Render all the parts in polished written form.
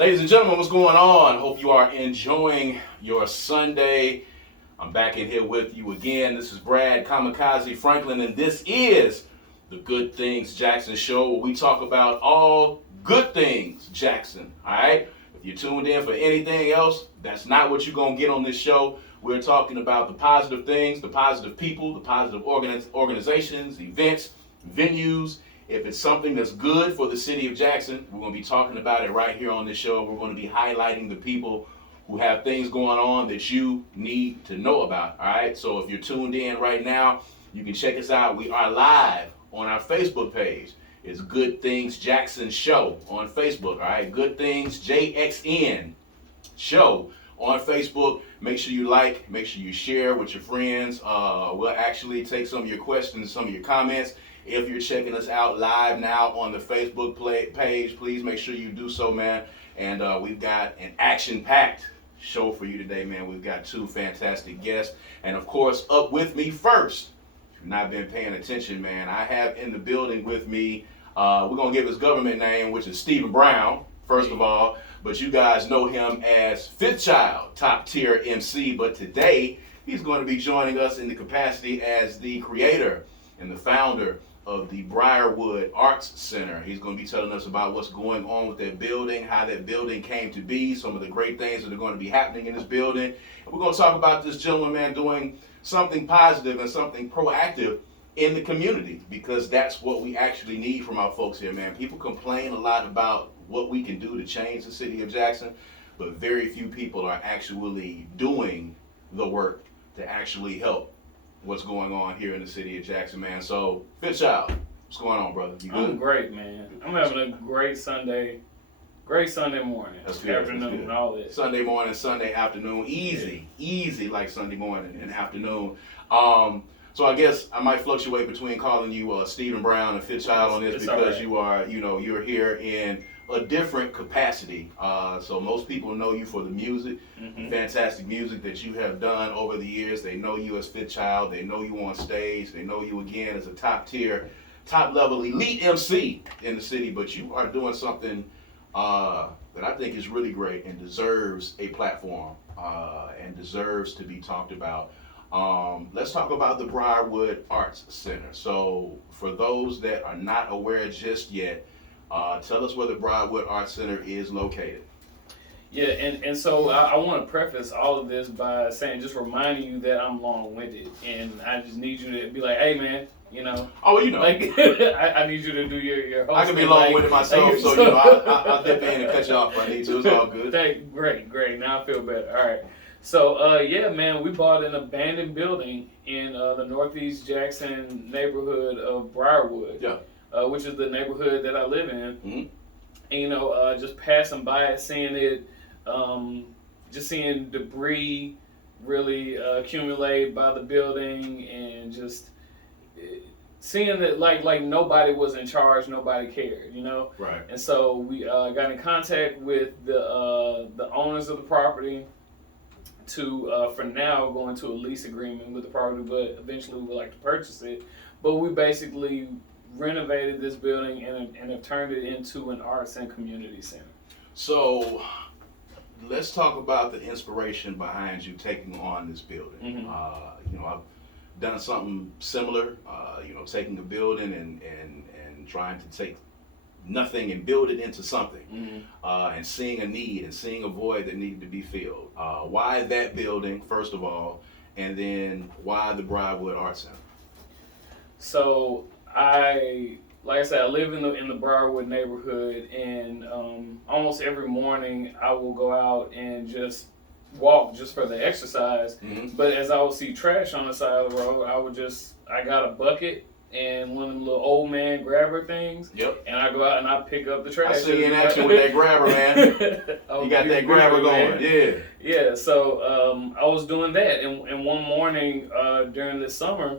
Ladies and gentlemen, what's going on? Hope you are enjoying your Sunday. I'm back in here with you again. This is Brad Kamikaze Franklin, and this is the Good Things Jackson Show, where we talk about all good things Jackson, all right? If you're tuned in for anything else, that's not what you're going to get on this show. We're talking about the positive things, the positive people, the positive organizations, events, venues. If it's something that's good for the city of Jackson, we're going to be talking about it right here on this show. We're going to be highlighting the people who have things going on that you need to know about, all right? So if you're tuned in right now, you can check us out. We are live on our Facebook page. It's Good Things Jackson Show on Facebook, all right? Good Things JXN Show on Facebook. Make sure you like, make sure you share with your friends. We'll actually take some of your questions, some of your comments. If you're checking us out live now on the Facebook page, please make sure you do so, man. And we've got an action-packed show for you today, man. We've got two fantastic guests. And, of course, up with me first, if you've not been paying attention, man, I have in the building with me, we're going to give his government name, which is Stephen Brown, first of all. But you guys know him as Fifth Child, top-tier MC. But today, he's going to be joining us in the capacity as the creator and the founder of the Briarwood Arts Center. He's going to be telling us about what's going on with that building, how that building came to be, some of the great things that are going to be happening in this building. And we're going to talk about this gentleman, man, doing something positive and something proactive in the community, because that's what we actually need from our folks here, man. People complain a lot about what we can do to change the city of Jackson, but very few people are actually doing the work to actually help what's going on here in the city of Jackson, man. So, Fifth Child, what's going on, brother? You good? I'm great, man. I'm having a great Sunday morning, That's good. afternoon, That's good. and all this. Sunday morning, Sunday afternoon, easy like Sunday morning and afternoon. So I guess I might fluctuate between calling you Stephen Brown and Fifth Child on this It's because right. you are, you're here in a different capacity. So most people know you for the music, fantastic music that you have done over the years. They know you as Fifth Child. They know you on stage. They know you again as a top level elite MC in the city. But you are doing something that I think is really great and deserves a platform and deserves to be talked about. Let's talk about the Briarwood Arts Center. So for those that are not aware just yet, tell us where the Briarwood Arts Center is located. Yeah, and so I want to preface all of this by saying, just reminding you that I'm long-winded, and I just need you to be like, hey, man, Oh, well, like I need you to do your host. I can be long-winded myself, so I'll dip in and cut you off if I need to. It's all good. Great. Now I feel better. All right. So, yeah, man, we bought an abandoned building in the Northeast Jackson neighborhood of Briarwood. Yeah. Which is the neighborhood that I live in. Mm-hmm. And, just passing by it, seeing it, just seeing debris really accumulate by the building, and just seeing that like nobody was in charge, nobody cared, Right. And so we got in contact with the owners of the property to, for now, go into a lease agreement with the property, but eventually we'd like to purchase it. But we basically renovated this building and have turned it into an arts and community center. So let's talk about the inspiration behind you taking on this building. I've done something similar, taking a building and trying to take nothing and build it into something, and seeing a need and seeing a void that needed to be filled. Why that building, first of all, and then why the Briarwood Arts Center? So like I said, I live in the Briarwood neighborhood, and almost every morning I will go out and just walk just for the exercise. But as I would see trash on the side of the road, I got a bucket and one of them little old man grabber things. Yep. And I go out and I pick up the trash. I see you in action with that grabber, man. You got that grabber going, yeah. Yeah, so I was doing that, and one morning during this summer,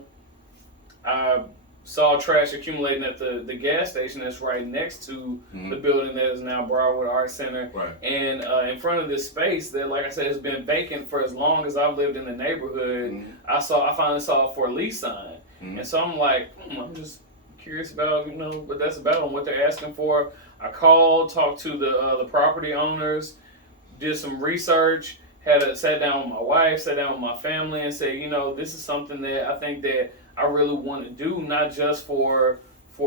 I saw trash accumulating at the gas station that's right next to the building that is now Briarwood Arts Center. Right. And in front of this space that, like I said, has been vacant for as long as I've lived in the neighborhood, I finally saw a for lease sign. And so I'm like, I'm just curious about, what that's about and what they're asking for. I called, talked to the property owners, did some research, sat down with my wife, sat down with my family, and said, this is something that I think that I really want to do, not just for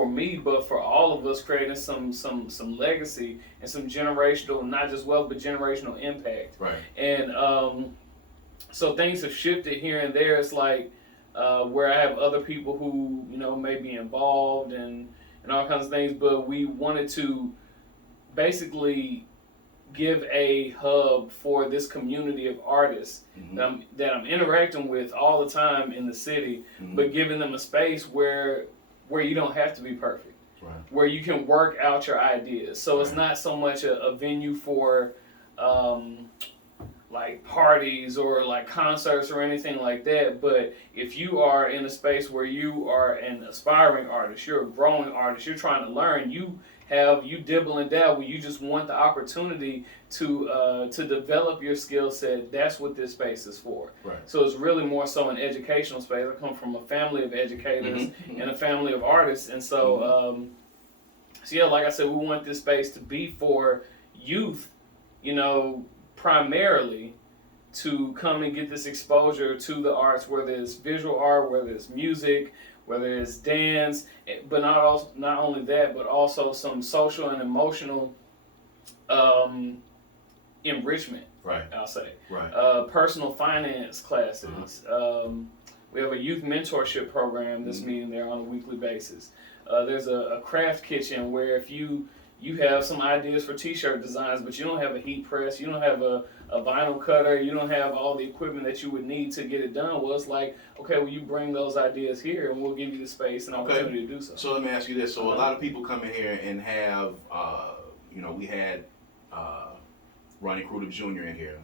me, but for all of us, creating some legacy and some generational, not just wealth, but generational impact. Right. And so things have shifted here and there. It's like where I have other people who may be involved and all kinds of things, but we wanted to basically give a hub for this community of artists that I'm interacting with all the time in the city, but giving them a space where you don't have to be perfect, right, where you can work out your ideas. So it's not so much a venue for like parties or like concerts or anything like that, but if you are in a space where you are an aspiring artist, you're a growing artist, you're trying to learn, you dibble and dabble, you just want the opportunity to develop your skill set, that's what this space is for. Right. So it's really more so an educational space. I come from a family of educators and a family of artists, and so so yeah, like I said, we want this space to be for youth, primarily, to come and get this exposure to the arts, whether it's visual art, whether it's music, whether it's dance, but not only that, but also some social and emotional enrichment. Right. I'll say. Right. Personal finance classes. We have a youth mentorship program that's meeting there on a weekly basis. There's a craft kitchen where if you have some ideas for t-shirt designs, but you don't have a heat press, you don't have a vinyl cutter, you don't have all the equipment that you would need to get it done. Well, it's like, okay, well, you bring those ideas here and we'll give you the space and opportunity to do so. So let me ask you this. So a lot of people come in here and have, we had Ronnie Crudup Jr. in here,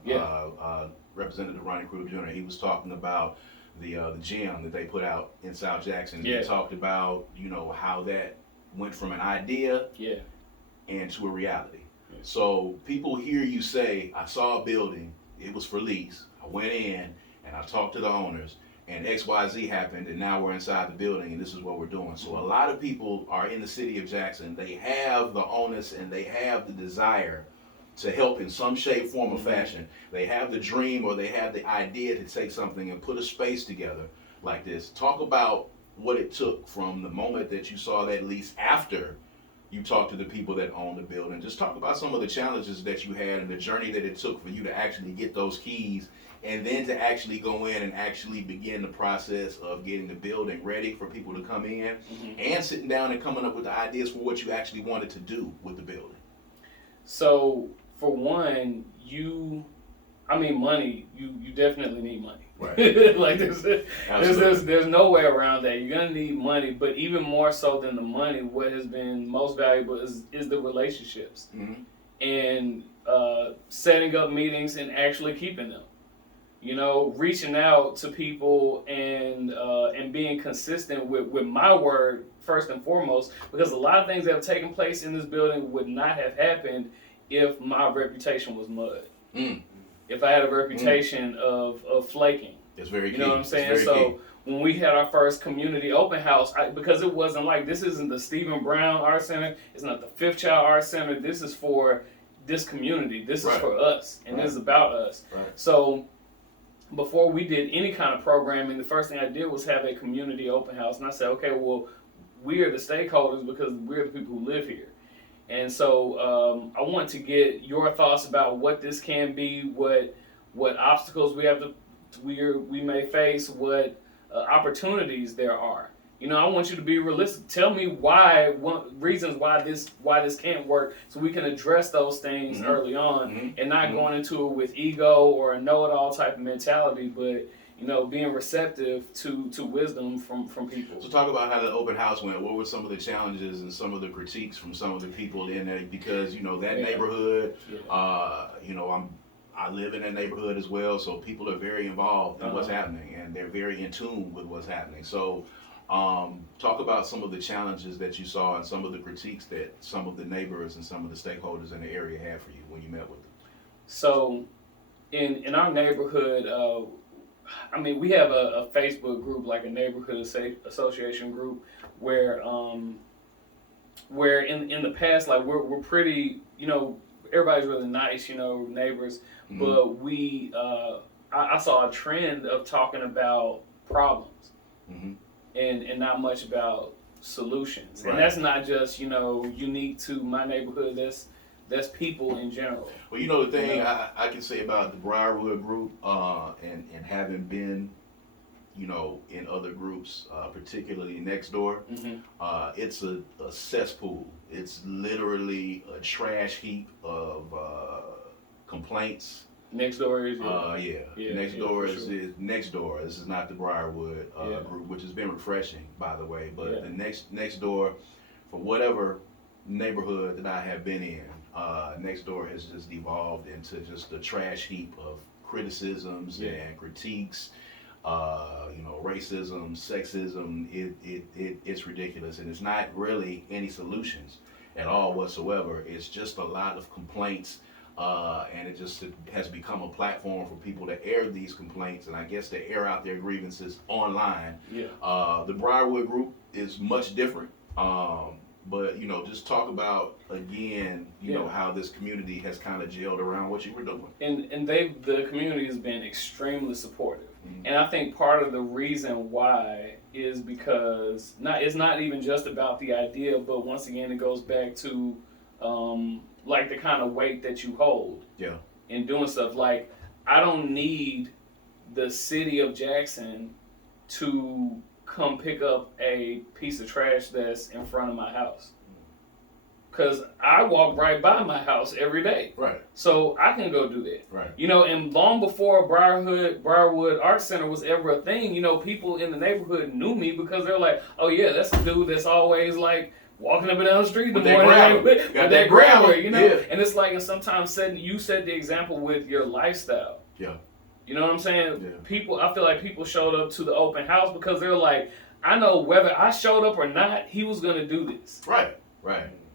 Representative Ronnie Crudup Jr. He was talking about the gym that they put out in South Jackson. He talked about, how that went from an idea into a reality. So people hear you say, I saw a building, it was for lease, I went in and I talked to the owners and XYZ happened and now we're inside the building and this is what we're doing. So a lot of people are in the city of Jackson, they have the onus and they have the desire to help in some shape, form, or fashion. They have the dream or they have the idea to take something and put a space together like this. Talk about what it took from the moment that you saw that lease after you talked to the people that own the building. Just talk about some of the challenges that you had and the journey that it took for you to actually get those keys and then to actually go in and actually begin the process of getting the building ready for people to come in and sitting down and coming up with the ideas for what you actually wanted to do with the building. So for one, money, you definitely need money. Right. Like there's no way around that. You're gonna need money, but even more so than the money, what has been most valuable is the relationships and setting up meetings and actually keeping them. Reaching out to people and being consistent with my word first and foremost, because a lot of things that have taken place in this building would not have happened if my reputation was mud. If I had a reputation of flaking. It's very key. You know what I'm saying? So when we had our first community open house, because it wasn't like, this isn't the Stephen Brown Art Center, it's not the Fifth Child Art Center, this is for this community, this is for us, and this is about us. Right. So before we did any kind of programming, the first thing I did was have a community open house, and I said, okay, well, we are the stakeholders because we're the people who live here. And so I want to get your thoughts about what this can be, what obstacles we may face, what opportunities there are. I want you to be realistic. Tell me reasons why this can't work, so we can address those things early on, and not going into it with ego or a know-it-all type of mentality, but being receptive to wisdom from people. So talk about how the open house went. What were some of the challenges and some of the critiques from some of the people in there? Because, that neighborhood, I live in that neighborhood as well, so people are very involved in what's happening, and they're very in tune with what's happening. So talk about some of the challenges that you saw and some of the critiques that some of the neighbors and some of the stakeholders in the area had for you when you met with them. So in our neighborhood, we have a Facebook group, like a neighborhood association group, where where in the past, like we're pretty, everybody's really nice, neighbors, but I saw a trend of talking about problems and not much about solutions. Right. And that's not just, unique to my neighborhood. That's people in general. Well, the thing I can say about the Briarwood group, and having been, in other groups, particularly next door, it's a cesspool. It's literally a trash heap of complaints. Next door is Next door is next door. This is not the Briarwood group, which has been refreshing, by the way. But the next door, for whatever neighborhood that I have been in, next door has just devolved into just a trash heap of criticisms and critiques. Racism, sexism. It's ridiculous, and it's not really any solutions at all whatsoever. It's just a lot of complaints. And it just has become a platform for people to air these complaints, and I guess to air out their grievances online. The Briarwood group is much different, but just talk about again, how this community has kind of gelled around what you were doing. And the community has been extremely supportive, and I think part of the reason why is because it's not even just about the idea, but once again it goes back to like the kind of weight that you hold in doing stuff. Like, I don't need the city of Jackson to come pick up a piece of trash that's in front of my house, because I walk right by my house every day. Right. So I can go do that. Right. And long before Briarwood Arts Center was ever a thing, people in the neighborhood knew me because they're like, oh yeah, that's the dude that's always like walking up and down the street in the morning with that gravel, And it's like, and sometimes you set the example with your lifestyle. Yeah. You know what I'm saying? Yeah. I feel like people showed up to the open house because they're like, I know whether I showed up or not, he was gonna do this. Right.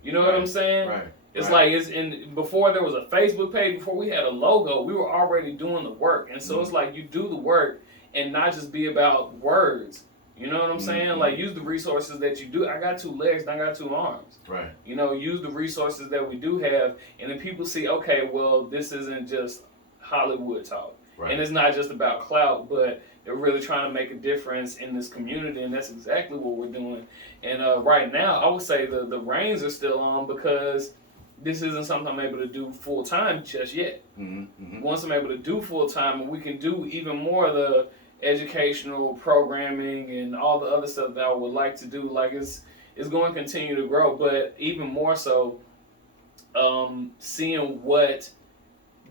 You know what I'm saying? Right. It's like, before there was a Facebook page, before we had a logo, we were already doing the work. And so it's like, you do the work and not just be about words. You know what I'm saying? Like, use the resources that you do. I got 2 legs and I got 2 arms. Right. Use the resources that we do have, and then people see, okay, well, this isn't just Hollywood talk. Right. And it's not just about clout, but they're really trying to make a difference in this community, and that's exactly what we're doing. And right now, I would say the reins are still on because this isn't something I'm able to do full time just yet. Once I'm able to do full time, and we can do even more of the educational programming and all the other stuff that I would like to do, like it's going to continue to grow. But even more so, seeing what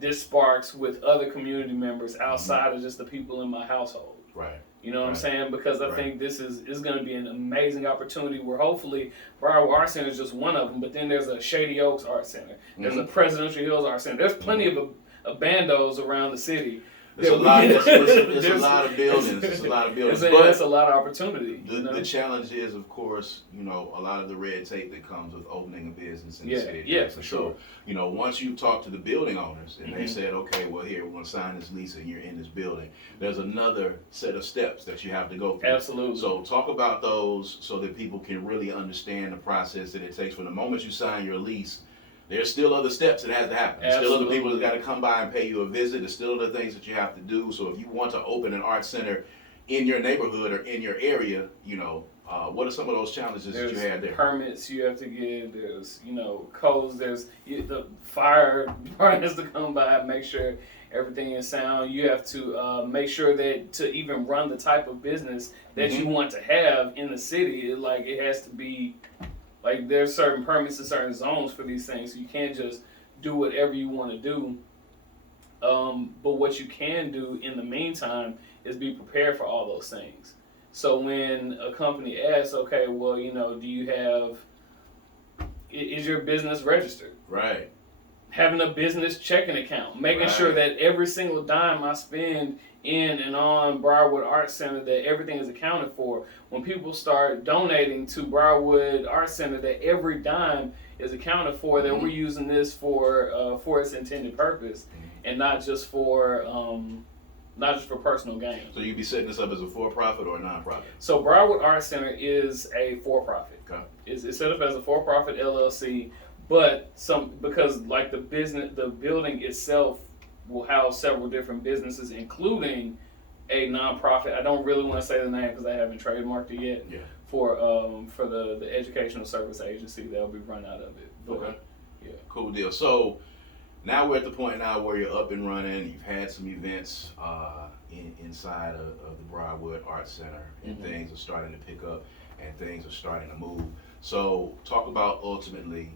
this sparks with other community members outside of just the people in my household. Right. You know what I'm saying? Because I think this is going to be an amazing opportunity where hopefully Briarwood Arts Center is just one of them, but then there's a Shady Oaks Art Center. There's a Presidential Hills Art Center. There's plenty of bandos around the city. It's a lot of buildings. It's a lot of buildings. That's a lot of opportunity. The challenge is, of course, a lot of the red tape that comes with opening a business in the city. Yeah, for sure. So, once you talk to the building owners and they said, okay, well, here, we're going to sign this lease and you're in this building, there's another set of steps that you have to go through. Absolutely. So talk about those so that people can really understand the process that it takes from the moment you sign your lease. There's still other steps that has to happen. There's still other people that got to come by and pay you a visit. There's still other things that you have to do. So if you want to open an art center in your neighborhood or in your area, what are some of those challenges that you had there? Permits you have to get. There's, codes. There's the fire department has to come by and make sure everything is sound. You have to make sure that to even run the type of business that you want to have in the city, it has to be. Like, there's certain permits and certain zones for these things, so you can't just do whatever you want to do. But what you can do in the meantime is be prepared for all those things. So when a company asks, okay, well, do you have, is your business registered? Right. Having a business checking account, making sure that every single dime I spend in and on Briarwood Arts Center, that everything is accounted for. When people start donating to Briarwood Arts Center, that every dime is accounted for, that we're using this for its intended purpose, and not just for not just for personal gain. So you'd be setting this up as a for-profit or a non-profit? So Briarwood Arts Center is a for-profit. Okay. It's set up as a for-profit LLC, but because like the building itself will house several different businesses, including a nonprofit. I don't really want to say the name because I haven't trademarked it yet. Yeah. For the educational service agency that'll be run out of it. But, Okay. Yeah. Cool deal. So now we're at the point now where you're up and running. You've had some events inside of the Briarwood Arts Center, and things are starting to pick up, and things are starting to move. So talk about ultimately.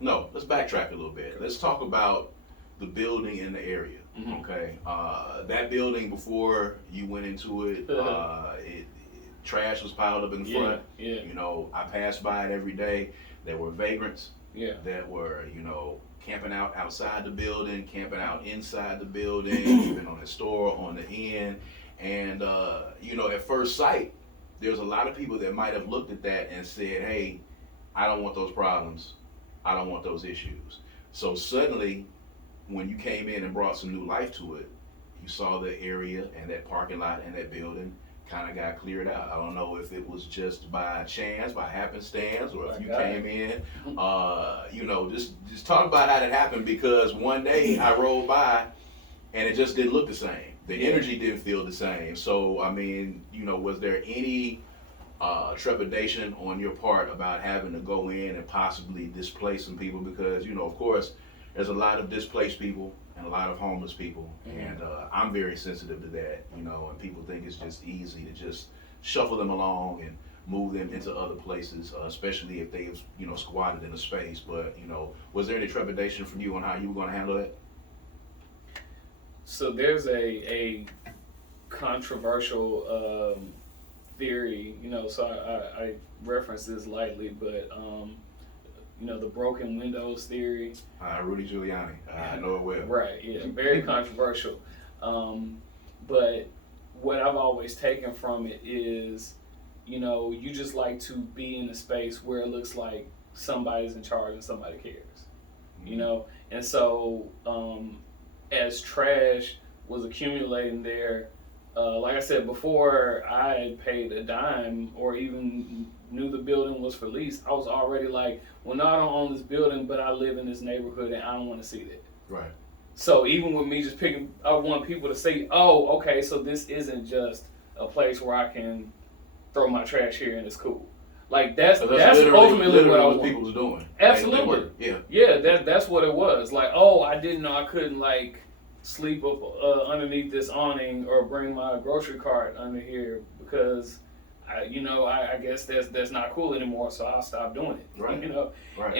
No, let's backtrack a little bit. Let's talk about the building in the area. Okay, that building before you went into it, trash was piled up in the front. Yeah. You know, I passed by it every day. There were vagrants. Yeah. That were, camping out outside the building, camping out inside the building, even on the store, on the end. And, at first sight, there's a lot of people that might have looked at that and said, hey, I don't want those problems. I don't want those issues. So suddenly, when you came in and brought some new life to it, you saw the area and that parking lot and that building kind of got cleared out. I don't know if it was just by chance, by happenstance, or if you came in. Just talk about how that happened, because one day I rolled by and it just didn't look the same. The energy didn't feel the same. So, I mean, was there any trepidation on your part about having to go in and possibly displace some people? Because, of course, there's a lot of displaced people and a lot of homeless people, and I'm very sensitive to that, and people think it's just easy to just shuffle them along and move them into other places, especially if they've, squatted in a space. But, was there any trepidation from you on how you were going to handle that? So there's a controversial theory, so I reference this lightly, but the broken windows theory. Rudy Giuliani, I know it well. Right, yeah, very controversial. But what I've always taken from it is, you just like to be in a space where it looks like somebody's in charge and somebody cares, And so as trash was accumulating there, like I said before, I had paid a dime or even knew the building was for lease. I was already like, well, no, I don't own this building, but I live in this neighborhood and I don't want to see that. Right. So even with me just picking, I want people to see, oh, okay, so this isn't just a place where I can throw my trash here and it's cool. Like that's ultimately what I was people was doing. Absolutely. Yeah, that's what it was. Like, oh, I didn't know I couldn't sleep up underneath this awning or bring my grocery cart under here because I guess that's not cool anymore, so I'll stop doing it. Right. Right.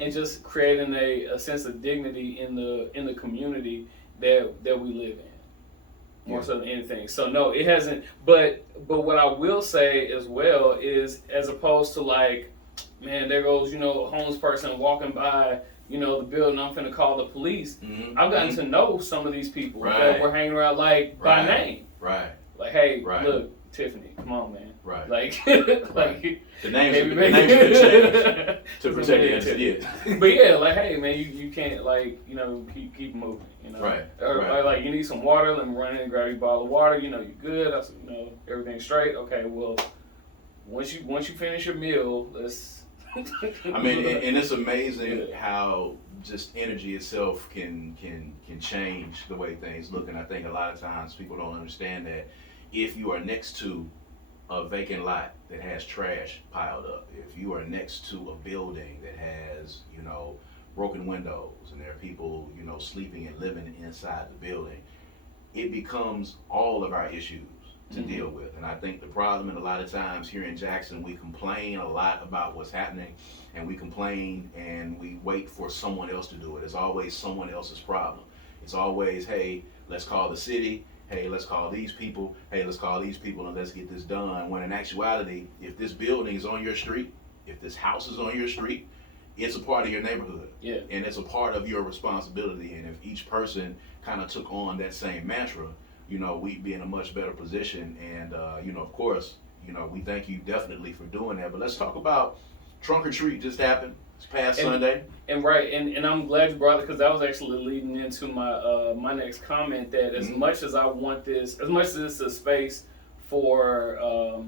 And just creating a sense of dignity in the community that we live in, more so than anything. So no, it hasn't. But what I will say as well is, as opposed to man, there goes a homeless person walking by the building, I'm finna call the police. I've gotten to know some of these people that were hanging around by name. Right. Like, hey, look, Tiffany, come on, man. Right. The names have been changed to protect the innocent. Yeah. But yeah, hey, man, you can't keep moving. Right. Or you need some water. Let me run in and grab you a bottle of water. You're good. I said, everything's straight. Okay, well, once you finish your meal, let's. I mean, and it's amazing how just energy itself can change the way things look. And I think a lot of times people don't understand that if you are next to a vacant lot that has trash piled up, if you are next to a building that has, broken windows and there are people, sleeping and living inside the building, it becomes all of our issues to deal with. And I think the problem, and a lot of times here in Jackson, we complain a lot about what's happening, and we complain and we wait for someone else to do it. It's always someone else's problem. It's always, hey, let's call the city. Hey, let's call these people. Hey, let's call these people and let's get this done. When in actuality, if this building is on your street, if this house is on your street, it's a part of your neighborhood. Yeah. And it's a part of your responsibility. And if each person kind of took on that same mantra, we'd be in a much better position. And, of course, we thank you definitely for doing that. But let's talk about Trunk or Treat just happened. It's past Sunday. And right, and I'm glad you brought it because that was actually leading into my my next comment that as much as I want this, as much as this is a space for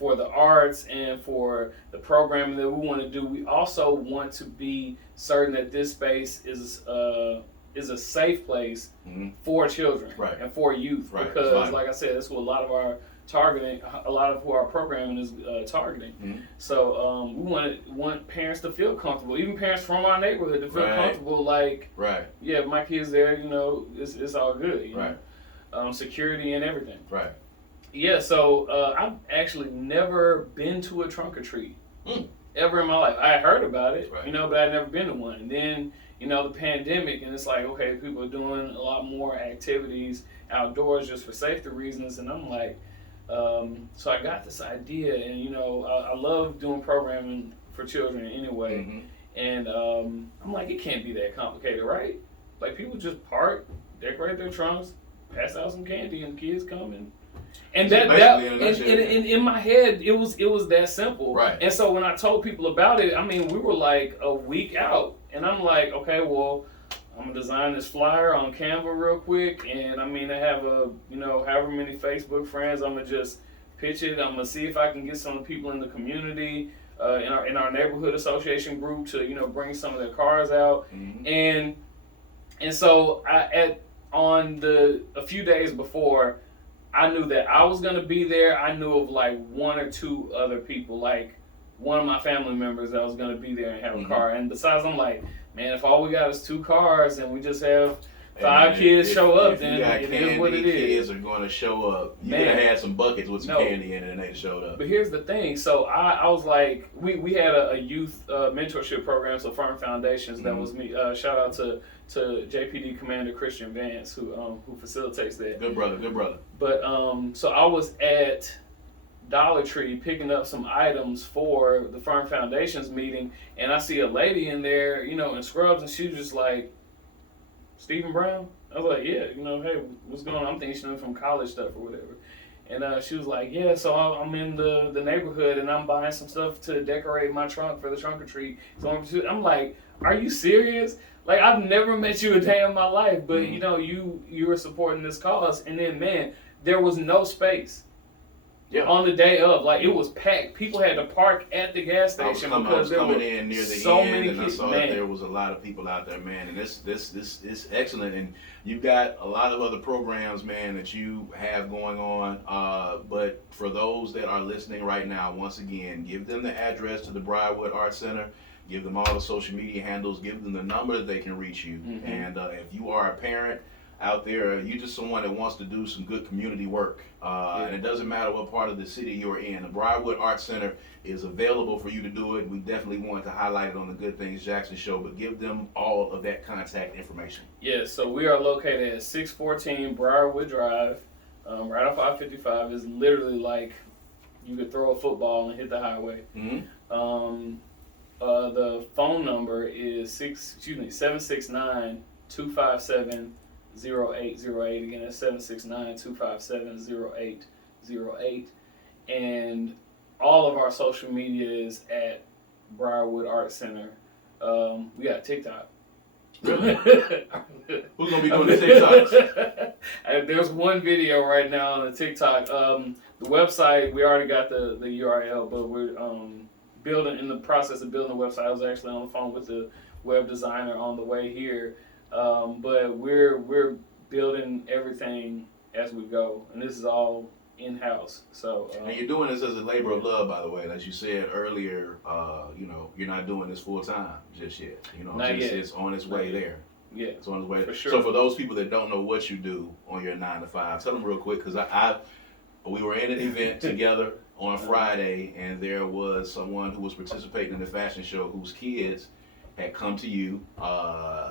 the arts and for the programming that we want to do, we also want to be certain that this space is a safe place for children and for youth because, like I said, that's what a lot of our targeting, a lot of who our programming is targeting. So we want parents to feel comfortable, even parents from our neighborhood to feel comfortable. Like, yeah, my kids there, you know, it's all good. You know? Security and everything. Yeah, so I've actually never been to a trunk or treat ever in my life. I heard about it, you know, but I'd never been to one. And then, you know, the pandemic, and it's like, okay, people are doing a lot more activities outdoors just for safety reasons, and I'm like, so I got this idea, and you know, I love doing programming for children anyway, and I'm like, it can't be that complicated, right? Like people just park, decorate their trunks, pass out some candy, and the kids come and in my head it was that simple. And so when I told people about it, I mean, we were like a week out, and I'm like, okay, well, I'm gonna design this flyer on Canva real quick, and I mean, I have you know, however many Facebook friends. I'm gonna just pitch it. I'm gonna see if I can get some people in the community, in our neighborhood association group, to, you know, bring some of their cars out, and so a few days before, I knew that I was gonna be there. I knew of like one or two other people, like one of my family members that was gonna be there and have a car. And besides, I'm like, man, if all we got is 2 cars and we just have 5 kids show up, then it is what it is. Kids are going to show up. You're going to have some buckets with some candy in it, and they showed up. But here's the thing. So I was like, we had a youth mentorship program, so Farm Foundations. That was me. Shout out to JPD Commander Christian Vance, who facilitates that. Good brother. But so I was at Dollar Tree picking up some items for the Farm Foundations meeting, and I see a lady in there, you know, in scrubs, and she was just like, Stephen Brown? I was like, yeah, you know, hey, what's going on? I'm thinking she's from college stuff or whatever. And she was like, yeah, so I'm in the neighborhood, and I'm buying some stuff to decorate my trunk for the trunk or treat. So I'm like, are you serious? Like, I've never met you a day in my life, but you know, you were supporting this cause. And then, man, there was no space. On the day of, like, it was packed. People had to park at the gas station because there were in near the so end, many and kids. I saw that there was a lot of people out there, man. And this is excellent. And you've got a lot of other programs, man, that you have going on. But for those that are listening right now, once again, give them the address to the Briarwood Arts Center. Give them all the social media handles. Give them the number that they can reach you. And if you are a parent out there, you're just someone that wants to do some good community work, and it doesn't matter what part of the city you're in. The Briarwood Arts Center is available for you to do it. We definitely want to highlight it on the Good Things Jackson show, but give them all of that contact information. Yes, so we are located at 614 Briarwood Drive, right off I-55. Is literally like you could throw a football and hit the highway. The phone number is 769-257-0808. Again, that's 769-257-0808. And all of our social media is at Briarwood Arts Center. We got TikTok. Really? Who's gonna be doing the TikToks? There's one video right now on the TikTok. The website, we already got the URL, but we're in the process of building the website. I was actually on the phone with the web designer on the way here. But we're building everything as we go, and this is all in-house. So and you're doing this as a labor of love, by the way. As you said earlier, you know, you're not doing this full time just yet. You know, it's on its way there. Yeah, it's on its way. For sure. So for those people that don't know what you do on your 9 to 5, tell them real quick, because we were in an event together on Friday, and there was someone who was participating in the fashion show whose kids had come to you,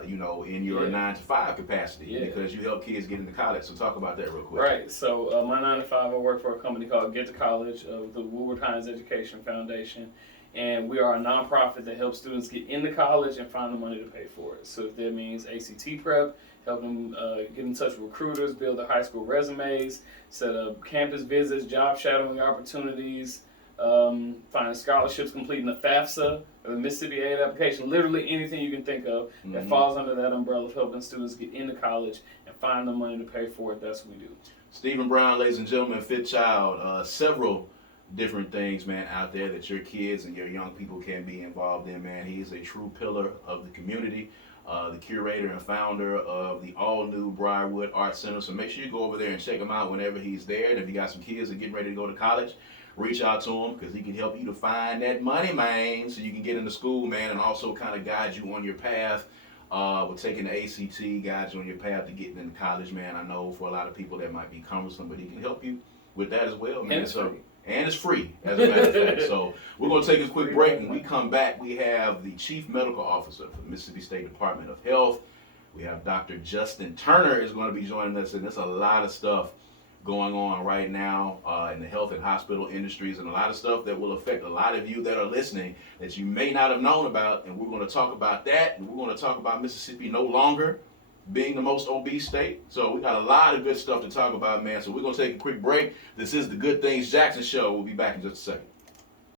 you know, in your 9 to 5 capacity because you help kids get into college. So talk about that real quick. Right. So my 9 to 5, I work for a company called Get to College, the Woodward Hines Education Foundation, and we are a nonprofit that helps students get into college and find the money to pay for it. So if that means ACT prep, help them get in touch with recruiters, build their high school resumes, set up campus visits, job shadowing opportunities, finding scholarships, completing the FAFSA, or the Mississippi Aid application, literally anything you can think of that falls under that umbrella of helping students get into college and find the money to pay for it. That's what we do. Stephen Brown, ladies and gentlemen, Fifth Child, several different things, man, out there that your kids and your young people can be involved in, man. He is a true pillar of the community, the curator and founder of the all-new Briarwood Arts Center. So make sure you go over there and check him out whenever he's there. And if you got some kids that are getting ready to go to college, reach out to him because he can help you to find that money, man, so you can get into school, man, and also kind of guide you on your path. With taking the ACT, guide you on your path to getting into college, man. I know for a lot of people that might be cumbersome, but he can help you with that as well, man. And it's free, as a matter of fact. So we're going to take a quick break. When we come back, we have the Chief Medical Officer for the Mississippi State Department of Health. We have Dr. Justin Turner is going to be joining us, and there's a lot of stuff going on right now in the health and hospital industries, and a lot of stuff that will affect a lot of you that are listening that you may not have known about. And we're going to talk about that, and we're going to talk about Mississippi no longer being the most obese state. So we got a lot of good stuff to talk about, man. So we're going to take a quick break. This is the Good Things Jackson Show. We'll be back in just a second.